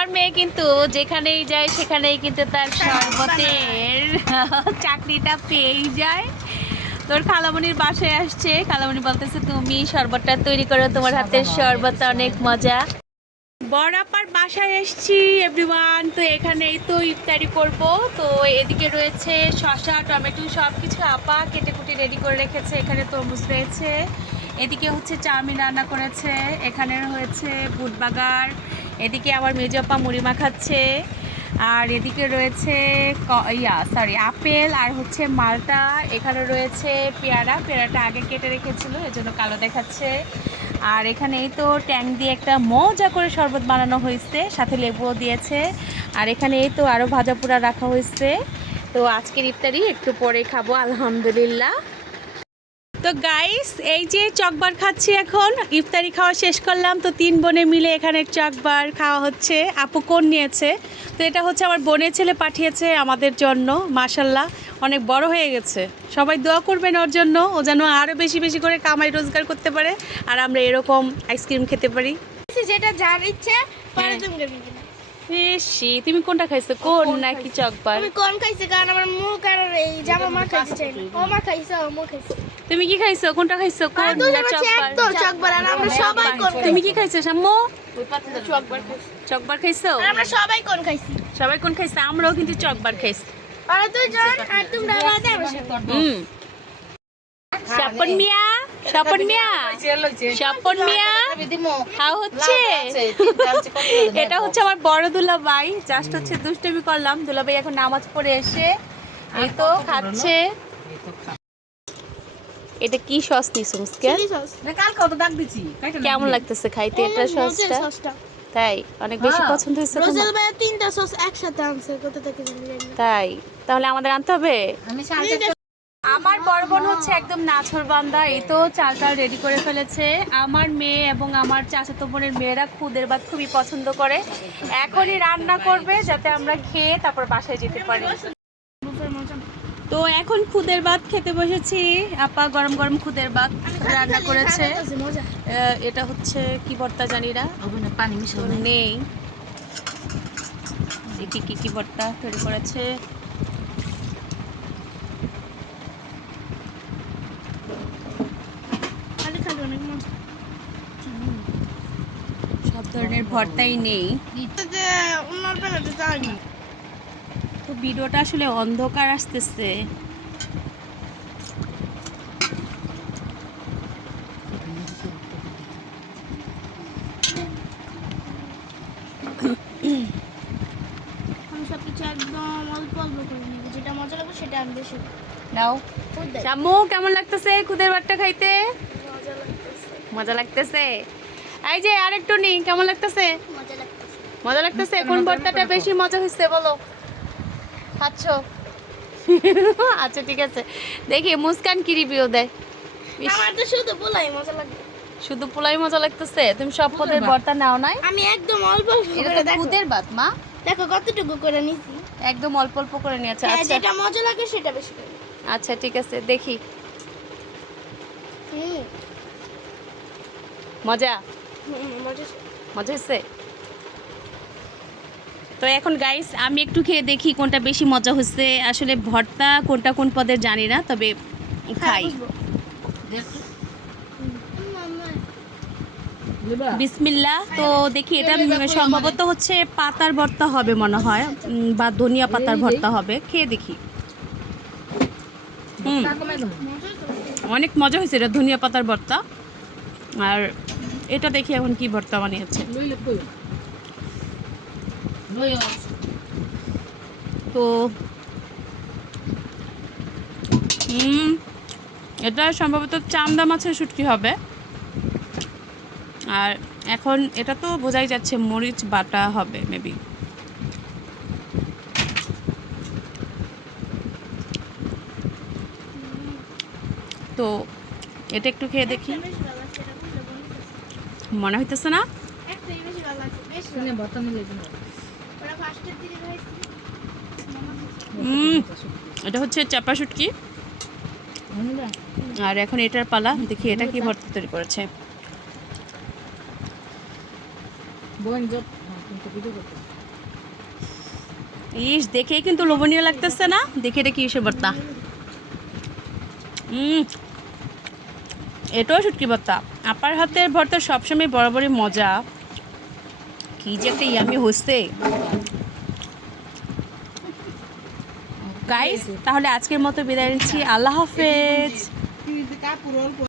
আমার মেয়ে কিন্তু যেখানেই যায় সেখানেই কিন্তু তার শরবতের চাকরিটা পেয়েই যায়। তোর খালামণির বাসায় আসছে, খালামণি বলতেছে তুমি শরবতটা তৈরি করো, তোমার হাতের শরবত অনেক মজা। বড় আপার বাসায় এসছি এভরিওয়ান। তো এখানেই তো ইফতারি করব। তো এদিকে রয়েছে শসা, টমেটো সব কিছু আপা কেটে কুটে রেডি করে রেখেছে। এখানে তরমুজ রয়েছে, এদিকে হচ্ছে চাউমিন রান্না করেছে, এখানে হয়েছে বুট বাগার, এদিকে আবার মেজো আপা মুড়ি মাখাচ্ছে, আর এদিকে রয়েছে আপেল আর হচ্ছে মালটা, এখানে রয়েছে পেয়ারা, পেয়ারাটা আগে কেটে রেখেছিল এজন্য কালো দেখাচ্ছে। আর এখানে এই তো ট্যাং দিয়ে একটা মজা করে শরবত বানানো হয়েছে, সাথে লেবুও দিয়েছে। আর এখানে এই তো আরও ভাজা পোড়া রাখা হয়েছে। তো আজকের ইফতারি একটু পরে খাবো আলহামদুলিল্লাহ। তো গাইস এই যে চকবার খাচ্ছি, এখন ইফতারি খাওয়া শেষ করলাম। তো 3 বোনে মিলে এখানে চকবার খাওয়া হচ্ছে। আপু কোন নিয়েছে, তো এটা হচ্ছে আমার বোনের ছেলে পাঠিয়েছে আমাদের জন্য। মাশাল্লাহ অনেক বড় হয়ে গেছে, সবাই দোয়া করবেন ওর জন্য, ও যেন আরও বেশি বেশি করে কামাই রোজগার করতে পারে আর আমরা এরকম আইসক্রিম খেতে পারি। যেটা যার ইচ্ছে হ্যাঁ। তুমি কোনটা খাইছো, কোন নাকি চকবার? আমি কোন খাইছি কারণ আমার মুখ আর এই জামা মা খাইছে চাই না। ও মা খাইছে, ও মা খাইছে। তুমি কি খাইছো, কোনটা খাইছো, কোন না চকবার? তো চকবার আর আমরা সবাই কোন। তুমি কি খাইছো শাম্মু? চকবার খাইছি। চকবার খাইছো? আর আমরা সবাই কোন খাইছি। সবাই কোন খাইছে? আমরাও কিন্তু চকবার খাইছি। আর তুই জান আর তোমরা বাদে আমরা স্বপন মিয়া, স্বপন মিয়া, স্বপন মিয়া খাওয়া হচ্ছে। এটা হচ্ছে আমার বড় দুলাভাই, জাস্ট হচ্ছে দুষ্টুমি করলাম। দুলাভাই এখন নামাজ পড়ে এসে এই তো খাচ্ছে। এটা কি সস নিছো মুসকে? Chilli sauce. কেমন লাগতেছে খাইতে এটা সসটা? তাই অনেক বেশি পছন্দ হয়েছে রোজেল তোমার? ভাই 3টা সস একসাথে আনছে, কত টাকা জানি না। তাই তাহলে আমাদের আনতে হবে। আমার বড় বোন হচ্ছে একদম নাছোড়বান্দা, এই তো চালটা রেডি করে ফেলেছে। আমার মেয়ে এবং আমার চাচাতো বোনের মেয়েরা খুদের ভাত খুবই পছন্দ করে, এখনই রান্না করবে যাতে আমরা খেয়ে তারপর বাসায় যেতে পারি। তো এখন খুদের ভাত খেতে বসেছি। আপা গরম গরম খুদের ভাত রান্না করেছে। মজা। এটা হচ্ছে কি ভর্তা জানি না, পানি মিশানো নেই। দেখি কি কি ভর্তা তৈরি করেছে। খালি খালি অনেক মজা। সব ধরনের ভর্তাই নেই। যে উনার প্লেটে জানি। তো ভিডিওটা আসলে অন্ধকার আসতেছে। আমি সবকিছু একদম অল্প অল্প করে নিব, যেটা মজা লাগবে সেটা আমি বেশি নাও খুদ দেয়। শাম্মু, কেমন লাগতেছে খুদের ভাতটা খাইতে? মজা লাগতেছে, মজা লাগতেছে। এই যে আরেকটু নি, কেমন লাগতেছে? মজা লাগতেছে। মজা লাগতেছে। কোন ভর্তাটা বেশি মজা হয়েছে বলো? খাচ্ছ? আচ্ছা ঠিক আছে, দেখি মুস্কান কি রিভিউ দেয়। ইস, আমার তো শুধু বলাই মজা লাগবে। শুধু পোলাই মজা লাগতেছে। তুমি সব পদের ভর্তা নাও নাই? আমি একদম অল্প অল্প এটা করে তো দেখো। খুদের ভাত মা, দেখো কতটুকু করে নিছি। একদম অল্প অল্প করে নিয়েছে। হ্যাঁ, আচ্ছা যেটা মজা লাগে সেটা বেশি করে। আচ্ছা ঠিক আছে, দেখি। হুম মজা মজা। মজা হয়েছে। তো এখন গাইস আমি একটু খেয়ে দেখি কোনটা বেশি মজা হচ্ছে। আসলে ভর্তা কোনটা কোন পদের জানি না, তবে খাই। বিসমিল্লাহ। তো দেখি এটা সম্ভবত হচ্ছে পাতার ভর্তা হবে মনে হয়, বা ধনিয়া পাতার ভর্তা হবে। খেয়ে দেখি। অনেক মজা হয়েছে, এটা ধনিয়া পাতার ভর্তা। আর এটা দেখি এখন কি ভর্তা বানিয়েছে। তো এটা সম্ভবত চান্দা মাছের শুটকি হবে। আর এখন এটা তো বোঝাই যাচ্ছে মরিচ বাটা হবে মেবি। তো এটা একটু খেয়ে দেখি, মনে হইতেছে না? এটা হচ্ছে চাপা শুটকি। আর এখন এটার পালা, দেখি এটা কি ভর্তা তৈরি করেছে। ইস, দেখেই কিন্তু লোভনীয় লাগতেছে না? দেখে এটা কি ইসে ভর্তা? এটাও শুটকি ভর্তা। আপার হাতের ভর্তা সবসময় বরাবরই মজা। কি যে একটা ইয়ামি হচ্ছে গাইস। তাহলে আজকের মতো বিদায় নিচ্ছি। আল্লাহ হাফেজ।